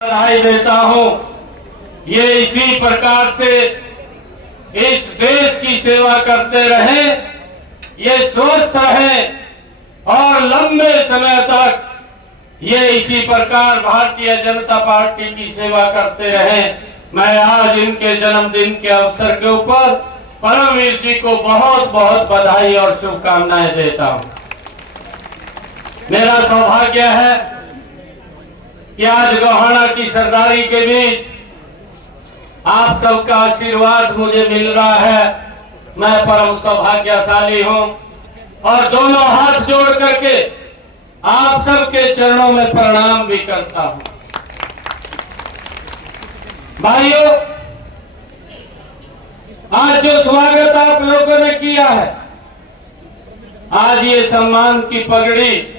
बधाई देता हूं। ये इसी प्रकार से इस देश की सेवा करते रहे, ये स्वस्थ रहे और लंबे समय तक ये इसी प्रकार भारतीय जनता पार्टी की सेवा करते रहे। मैं आज इनके जन्मदिन के अवसर के ऊपर परमवीर जी को बहुत बहुत बधाई और शुभकामनाएं देता हूं। मेरा सौभाग्य है कि आज गोहाना की सरदारी के बीच आप सबका आशीर्वाद मुझे मिल रहा है। मैं परम सौभाग्यशाली हूं और दोनों हाथ जोड़ करके आप सबके चरणों में प्रणाम भी करता हूं। भाइयों, आज जो स्वागत आप लोगों ने किया है, आज ये सम्मान की पगड़ी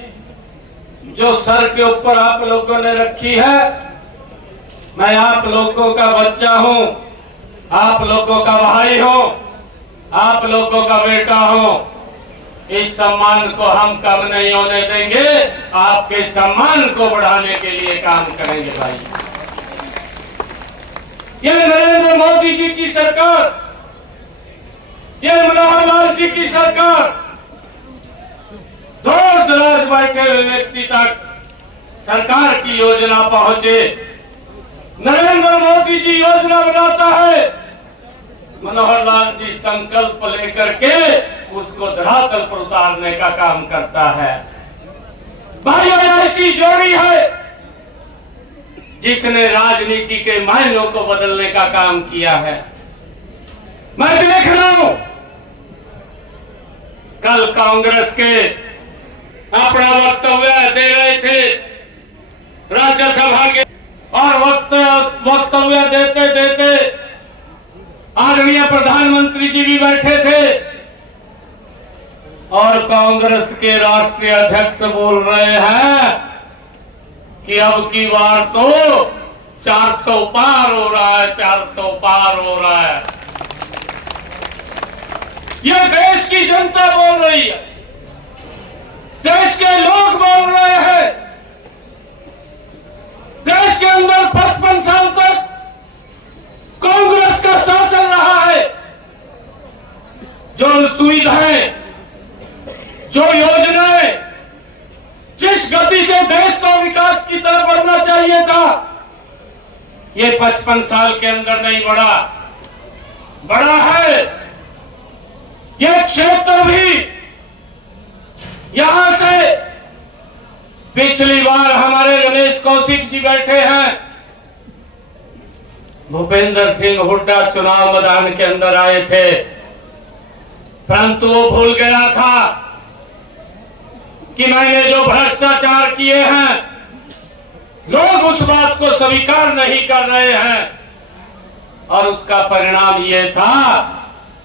जो सर के ऊपर आप लोगों ने रखी है, मैं आप लोगों का बच्चा हूं, आप लोगों का भाई हूं, आप लोगों का बेटा हूं। इस सम्मान को हम कम नहीं होने देंगे, आपके सम्मान को बढ़ाने के लिए काम करेंगे। भाई, ये नरेंद्र मोदी जी की सरकार, ये मनोहर लाल जी की सरकार दूर दराज बैठे हुए व्यक्ति तक सरकार की योजना पहुंचे। नरेंद्र मोदी जी योजना बनाता है, मनोहर लाल जी संकल्प लेकर के उसको धरातल पर उतारने का काम करता है। भाइयों, ऐसी जोड़ी है जिसने राजनीति के मायनों को बदलने का काम किया है। मैं देख रहा हूं, कल कांग्रेस के अपना वक्तव्य दे रहे थे राज्यसभा के, और वक्तव्य देते देते आदरणीय प्रधानमंत्री जी भी बैठे थे और कांग्रेस के राष्ट्रीय अध्यक्ष बोल रहे हैं कि अब की बार तो 400 पार हो रहा है, 400 पार हो रहा है। यह देश की जनता बोल रही है, देश के लोग बोल रहे हैं। देश के अंदर 55 साल तक कांग्रेस का शासन रहा है। जो सुविधाएं, जो योजनाएं, जिस गति से देश को विकास की तरफ बढ़ना चाहिए था, ये 55 साल के अंदर नहीं बढ़ा है। ये क्षेत्र भी यहां से पिछली बार हमारे रमेश कौशिक जी बैठे हैं, भूपेंद्र सिंह हुड्डा चुनाव मैदान के अंदर आए थे, परंतु वो भूल गया था कि मैंने जो भ्रष्टाचार किए हैं, लोग उस बात को स्वीकार नहीं कर रहे हैं। और उसका परिणाम ये था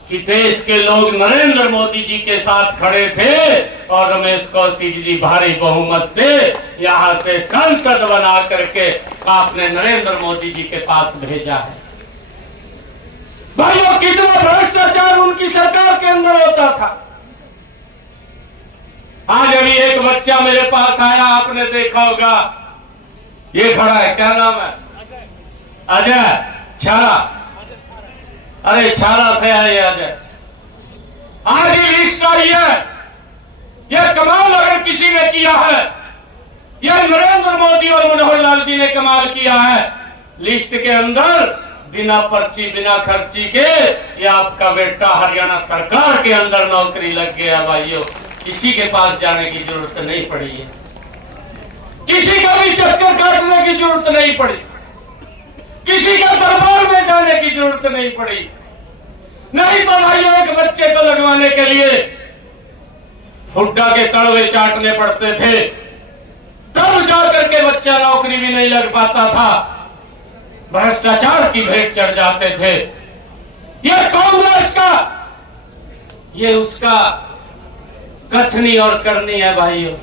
कि देश के लोग नरेंद्र मोदी जी के साथ खड़े थे और रमेश कौशिक जी भारी बहुमत से यहां से संसद बना करके आपने नरेंद्र मोदी जी के पास भेजा है। भाइयों, कितना भ्रष्टाचार उनकी सरकार के अंदर होता था। आज अभी एक बच्चा मेरे पास आया, आपने देखा होगा, ये खड़ा है, क्या नाम है? अजय छारा। अरे छारा से है ये अजय। आज ही लिस्ट आई है। यह कमाल अगर किसी ने किया है, यह नरेंद्र मोदी और मनोहर लाल जी ने कमाल किया है। लिस्ट के अंदर बिना पर्ची, बिना खर्ची के ये आपका बेटा हरियाणा सरकार के अंदर नौकरी लग गया। भाइयों, किसी के पास जाने की जरूरत नहीं पड़ी है, किसी का भी चक्कर काटने की जरूरत नहीं पड़ी, किसी का दरबार में जाने की जरूरत नहीं पड़ी। नहीं तो भाइयों, एक बच्चे को लगवाने के लिए हुड्डा के कड़वे चाटने पड़ते थे, तब जाकर के बच्चा नौकरी भी नहीं लग पाता था, भ्रष्टाचार की भेंट चढ़ जाते थे। ये कांग्रेस का, ये उसका कथनी और करनी है। भाइयों,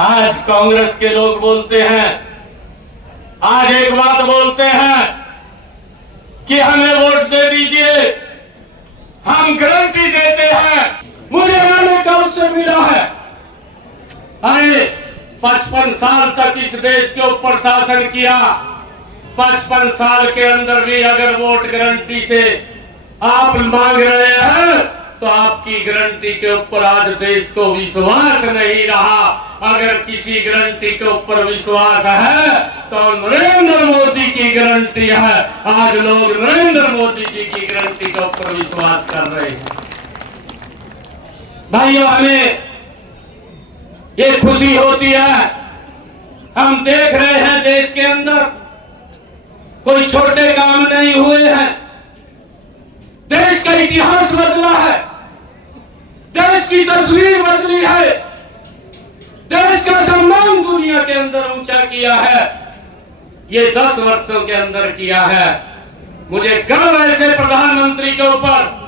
आज कांग्रेस के लोग बोलते हैं, आज एक बात बोलते हैं कि हमें वोट दे दीजिए, हम गारंटी देते हैं। मुझे आने का अवसर मिला है। अरे 55 साल तक इस देश के ऊपर शासन किया। 55 साल के अंदर भी अगर वोट गारंटी से आप मांग रहे हैं तो आपकी गारंटी के ऊपर आज देश को विश्वास नहीं रहा। अगर किसी गारंटी के ऊपर विश्वास है तो नरेंद्र मोदी की गारंटी है। आज लोग नरेंद्र मोदी जी की गारंटी के ऊपर विश्वास कर रहे हैं। भाइयों, हमें ये खुशी होती है, हम देख रहे हैं देश के अंदर कोई छोटे काम नहीं हुए हैं। देश का इतिहास बदला है, देश की तस्वीर बदली है, देश का सम्मान दुनिया के अंदर ऊंचा किया है। ये 10 वर्षों के अंदर किया है। मुझे गर्व है ऐसे प्रधानमंत्री के ऊपर।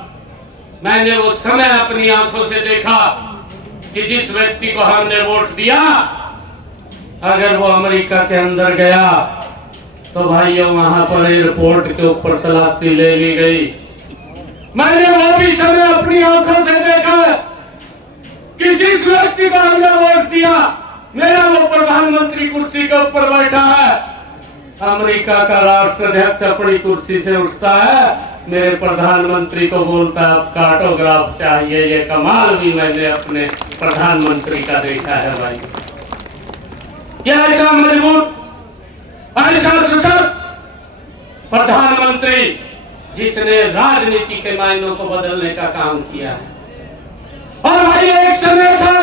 मैंने वो समय अपनी आंखों से देखा कि जिस व्यक्ति को हमने वोट दिया, अगर वो अमेरिका के अंदर गया तो भाइयों वहां पर एयरपोर्ट के ऊपर तलाशी ले ली गई। मैंने वो भी समय अपनी आंखों से देखा कि जिस व्यक्ति को हमने वोट दिया, मेरा वो प्रधानमंत्री कुर्सी के ऊपर बैठा है। अमेरिका का राष्ट्राध्यक्ष अपनी कुर्सी से उठता है, मेरे प्रधानमंत्री को बोलता है आपका ऑटोग्राफ चाहिए। ये कमाल भी मैंने अपने प्रधानमंत्री का देखा है भाई। यह ऐसा मजबूत, ऐसा सशक्त प्रधानमंत्री जिसने राजनीति के मायनों को बदलने का काम किया है। और भाई एक समय था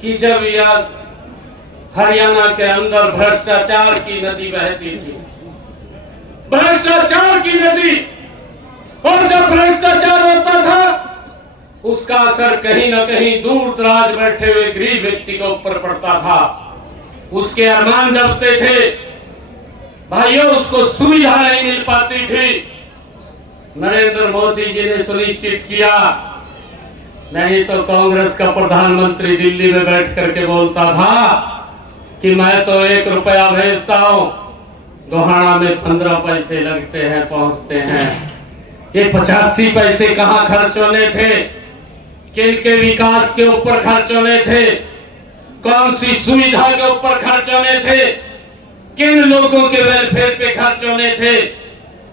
कि जब यह हरियाणा के अंदर भ्रष्टाचार की नदी बहती थी, भ्रष्टाचार की नदी, और जब भ्रष्टाचार होता था उसका असर कहीं ना कहीं दूर दराज बैठे हुए गरीब व्यक्ति के ऊपर पड़ता था। उसके अरमान दबते थे भाइयों, उसको सुविधा नहीं मिल पाती थी। नरेंद्र मोदी जी ने सुनिश्चित किया, नहीं तो कांग्रेस का प्रधानमंत्री दिल्ली में बैठ करके बोलता था कि मैं तो 1 रुपया भेजता हूं, गोहाना में 15 पैसे लगते हैं, पहुंचते हैं। ये 85 पैसे कहां खर्च होने थे? किनके विकास के ऊपर खर्च होने थे? कौन सी सुविधा के ऊपर खर्च होने थे? किन लोगों के वेलफेयर पे खर्च होने थे?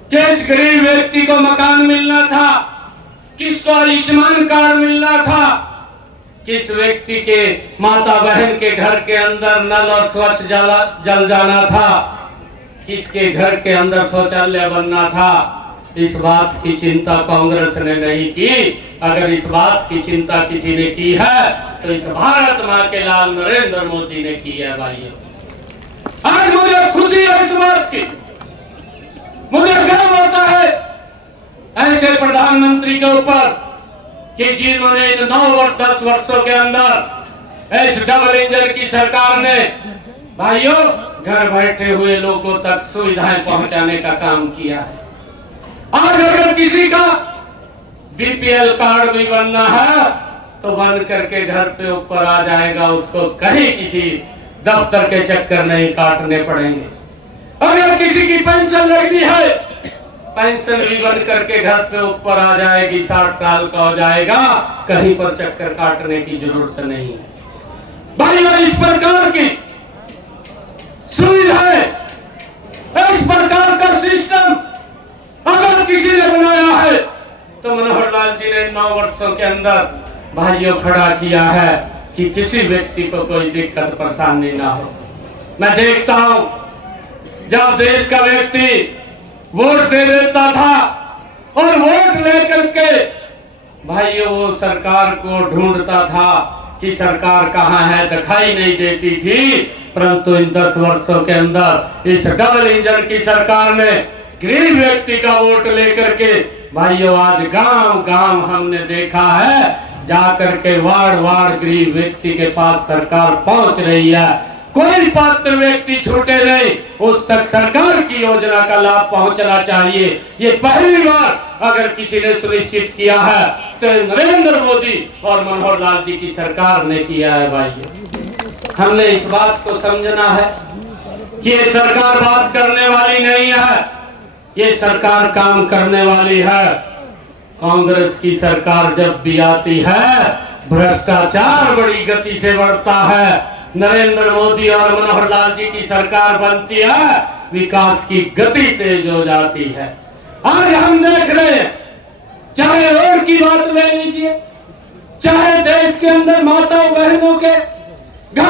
किस गरीब व्यक्ति को मकान मिलना था? किसको आयुष्मान कार्ड मिलना था? किस व्यक्ति के माता बहन के घर के अंदर नल और स्वच्छ जल जाना था? किसके घर के अंदर शौचालय बनना था? इस बात की चिंता कांग्रेस ने नहीं की। अगर इस बात की चिंता किसी ने की है तो इस भारत मां के लाल नरेंद्र मोदी ने की है भाइयों। आज मुझे खुशी है इस बात की, मुझे गर्व होता है ऐसे प्रधानमंत्री के ऊपर कि जिन्होंने इन 10 वर्षों के अंदर इस डबल इंजन की सरकार ने भाइयों घर बैठे हुए लोगों तक सुविधाएं पहुंचाने का काम किया है। आज अगर किसी का बीपीएल कार्ड भी बनना है तो बन करके घर पे ऊपर आ जाएगा, उसको कहीं किसी दफ्तर के चक्कर नहीं काटने पड़ेंगे। अगर किसी की पेंशन लगनी है, पेंशन भी बन करके घर पे ऊपर आ जाएगी, 60 साल का हो जाएगा, कहीं पर चक्कर काटने की जरूरत नहीं है। भाई इस प्रकार की सुविधाएं, इस प्रकार का सिस्टम अगर किसी ने बनाया है तो मनोहर लाल जी ने 9 वर्षों के अंदर भाइयों खड़ा किया है कि किसी व्यक्ति को कोई दिक्कत परेशानी ना हो। मैं देखता हूं जब देश का व्यक्ति वोट दे देता था और वोट लेकर के भाइयों वो सरकार को ढूंढता था कि सरकार कहां है, दिखाई नहीं देती थी। परंतु इन 10 वर्षों के अंदर इस डबल इंजन की सरकार ने गरीब व्यक्ति का वोट लेकर के भाइयों आज गांव गांव हमने देखा है, जाकर के वार्ड वार्ड गरीब व्यक्ति के पास सरकार पहुंच रही है। कोई पात्र व्यक्ति छूटे नहीं, उस तक सरकार की योजना का लाभ पहुंचना चाहिए। ये पहली बार अगर किसी ने सुनिश्चित किया है तो नरेंद्र मोदी और मनोहर लाल जी की सरकार ने किया है। भाइयों हमने इस बात को समझना है कि ये सरकार बात करने वाली नहीं है, ये सरकार काम करने वाली है। कांग्रेस की सरकार जब भी आती है भ्रष्टाचार बड़ी गति से बढ़ता है। नरेंद्र मोदी और मनोहर लाल जी की सरकार बनती है, विकास की गति तेज हो जाती है। आज हम देख रहे हैं, चाहे रोड की बात ले लीजिए, चाहे देश के अंदर माताओं बहनों के